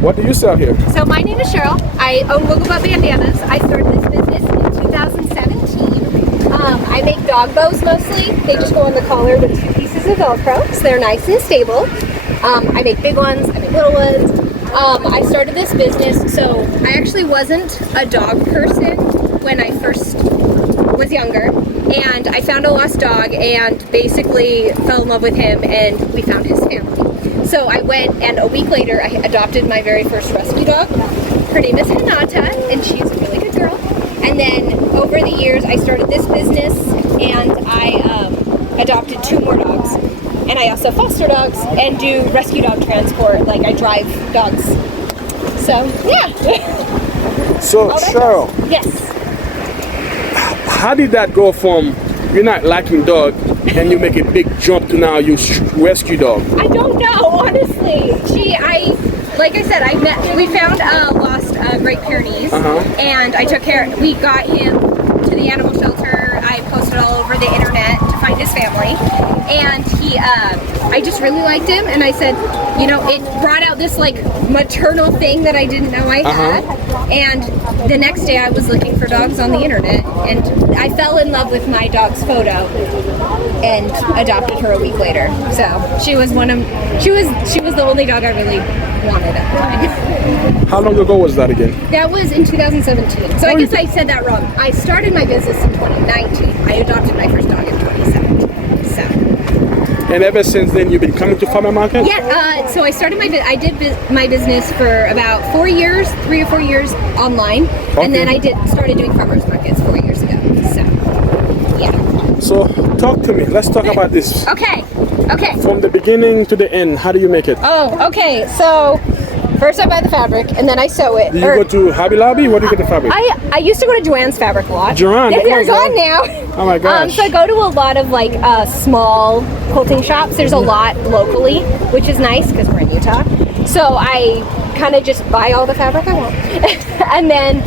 What do you sell here? So my name is Cheryl. I own Bandanas. I started this business in 2017. I make dog bows mostly. They just go on the collar with 2 pieces of Velcro, so they're nice and stable. I make big ones, I make little ones. I started this business, so I actually wasn't a dog person when I first was younger, and I found a lost dog and basically fell in love with him, and we found his family. So I went, and a week later I adopted my very first rescue dog. Her name is Hinata, and she's a really good girl. And then over the years I started this business, and I adopted 2 more dogs. And I also foster dogs and do rescue dog transport, like I drive dogs. So, yeah. So, Cheryl. Yes. How did that go from you're not liking dog and you make a big jump to now you rescue dog? I don't know, honestly. Like I said, we found a lost Great Pyrenees, and I took care. We got him to the animal shelter. I posted all over the internet to find his family, and I just really liked him, and I said, you know, it brought out this like maternal thing that I didn't know I had. And the next day I was looking for dogs on the internet, and I fell in love with my dog's photo and adopted her a week later. So she was the only dog I really wanted at the time. How long ago was that again? That was in 2017. So I guess I said that wrong. I started my business in 2019. I adopted my first dog in 2017. So. And ever since then, you've been coming to farmer market? Yeah. So I started my business for about 4 years, 3 or 4 years online, and then I started doing farmers markets 4 years ago. So, yeah. So talk to me. Let's talk about this. Okay. From the beginning to the end, how do you make it? Oh, okay. So first I buy the fabric and then I sew it. Do you go to Hobby Lobby? Where do you get the fabric? I used to go to Joann's Fabric a lot. Joann? They're gone now. Oh my gosh. So I go to a lot of like small quilting shops. There's a lot locally, which is nice because we're in Utah. So I kind of just buy all the fabric I want. And then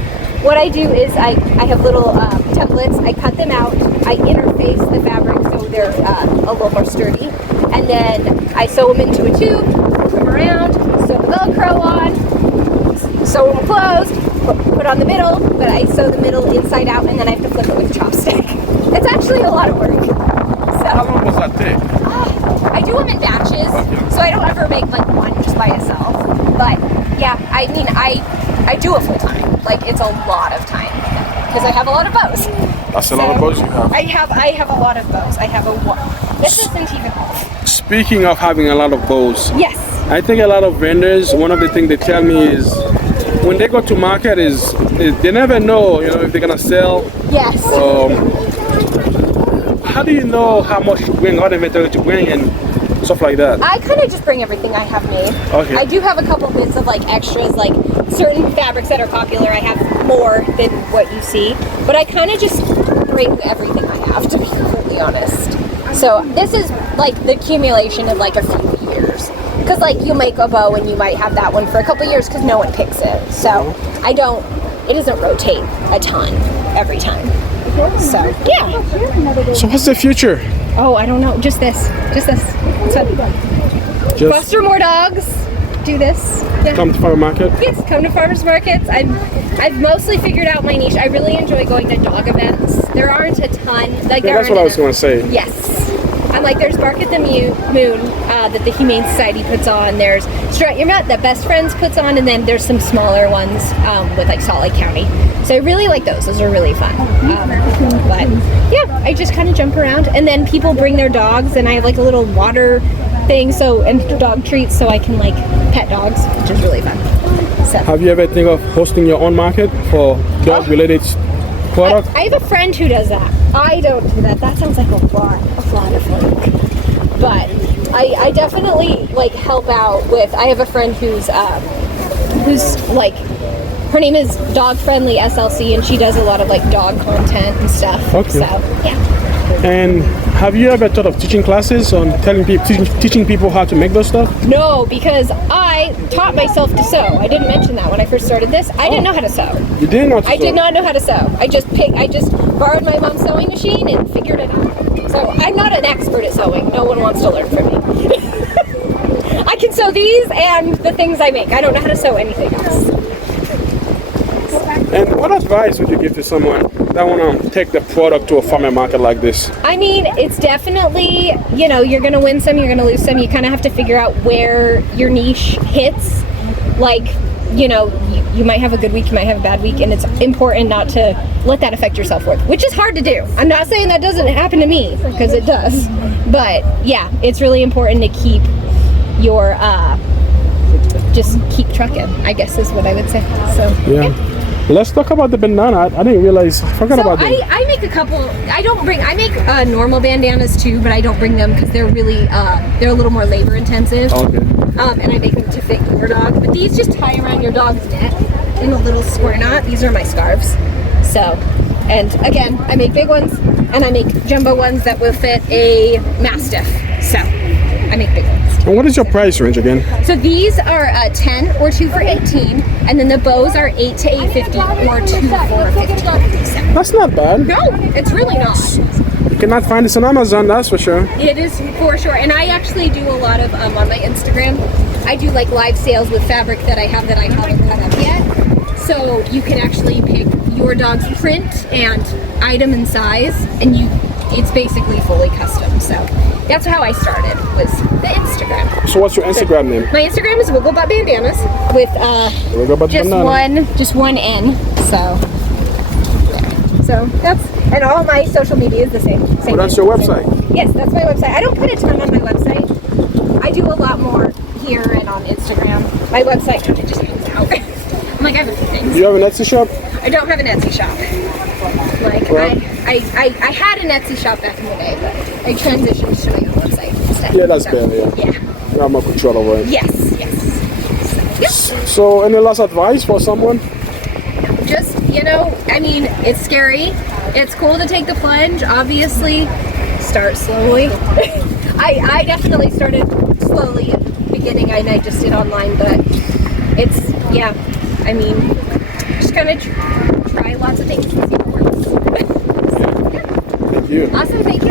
what I do is I have little templates. I cut them out. I interface the fabric so they're a little more sturdy. And then I sew them into a tube, flip them around, sew the Velcro on, sew them closed, put on the middle, but I sew the middle inside out, and then I have to flip it with a chopstick. It's actually a lot of work. So, how long does that take? I do them in batches, so I don't ever make like one just by itself. But yeah, I mean, I do it full time. Like it's a lot of time because I have a lot of bows. That's a lot of bows you have. I have a lot of bows. I have this isn't even all. Speaking of having a lot of bows. Yes. I think a lot of vendors, one of the things they tell me is when they go to market is they never know, if they're gonna sell. Yes. How do you know how much to bring, what inventory to bring, and stuff like that? I kind of just bring everything I have made. Okay. I do have a couple bits of like extras, like certain fabrics that are popular. I have more than what you see, but I kind of just bring everything I have, to be completely honest. So this is like the accumulation of like a few years. Because like you make a bow and you might have that one for a couple years because no one picks it. So it doesn't rotate a ton every time. So yeah. So what's the future? Oh, I don't know. Just this. So, foster more dogs. Do this. Yeah. Come to farmer market? Yes, come to farmers markets. I've mostly figured out my niche. I really enjoy going to dog events. There aren't a ton. Like that's what I was going to say. Yes. I'm like, there's Bark at the Moon that the Humane Society puts on. There's Strut Your Mutt that Best Friends puts on, and then there's some smaller ones with like Salt Lake County. So I really like those. Those are really fun. But yeah, I just kind of jump around, and then people bring their dogs, and I have like a little water thing, and dog treats, so I can like pet dogs, which is really fun. So. Have you ever think of hosting your own market for dog-related product? I have a friend who does that. I don't do that. That sounds like a lot of work. But I definitely like help out with. I have a friend who's like, her name is Dog Friendly SLC, and she does a lot of like dog content and stuff. Okay. So yeah. And have you ever thought of teaching classes on teaching people how to make those stuff? No, because I taught myself to sew. I didn't mention that when I first started this. I didn't know how to sew. You didn't know how to sew? I did not know how to sew. I just borrowed my mom's sewing machine and figured it out. So I'm not an expert at sewing. No one wants to learn from me. I can sew these and the things I make. I don't know how to sew anything else. And what advice would you give to someone that want to take the product to a farmer market like this? I mean, it's definitely, you know, you're going to win some, you're going to lose some. You kind of have to figure out where your niche hits. Like, you know, you might have a good week, you might have a bad week, and it's important not to let that affect your self-worth, which is hard to do. I'm not saying that doesn't happen to me, because it does. But yeah, it's really important to keep your, just keep trucking, I guess is what I would say. So Yeah. Let's talk about the bandana. I didn't realize. I forgot about them. I make a couple. I make normal bandanas too, but I don't bring them because they're really they're a little more labor intensive. Okay. And I make them to fit your dog. But these just tie around your dog's neck in a little square knot. These are my scarves. So, and again, I make big ones and I make jumbo ones that will fit a mastiff. So, I make big ones. And what is your price range again? So these are 10 or 2 for 18, and then the bows are 8 to 8.50 or 2 for 15. That's not bad. No, it's really not. You cannot find this on Amazon, that's for sure. It is for sure, and I actually do a lot of on my Instagram. I do like live sales with fabric that I haven't cut up yet. So you can actually pick your dog's print and item and size, and it's basically fully custom. So that's how I started, was the Instagram. So what's your Instagram name? My Instagram is Wiggle Butt Bandanas with just one N. So that's, and all my social media is the same. Well, that's your website? Yes, that's my website. I don't put a ton on my website. I do a lot more here and on Instagram. My website kind of just hangs out. I'm like, I have a few things. Do you have an Etsy shop? I don't have an Etsy shop. Like, well, I had an Etsy shop back in the day, but I transitioned to my own website instead. Yeah, that's better, yeah. You have more control over it. Yes. Yep. So, any last advice for someone? Just, you know, I mean, it's scary. It's cool to take the plunge, obviously. Start slowly. I definitely started slowly at the beginning, and I just did online, but it's, yeah, I mean, just kind of try lots of things and see what works. Thank you. Awesome, thank you.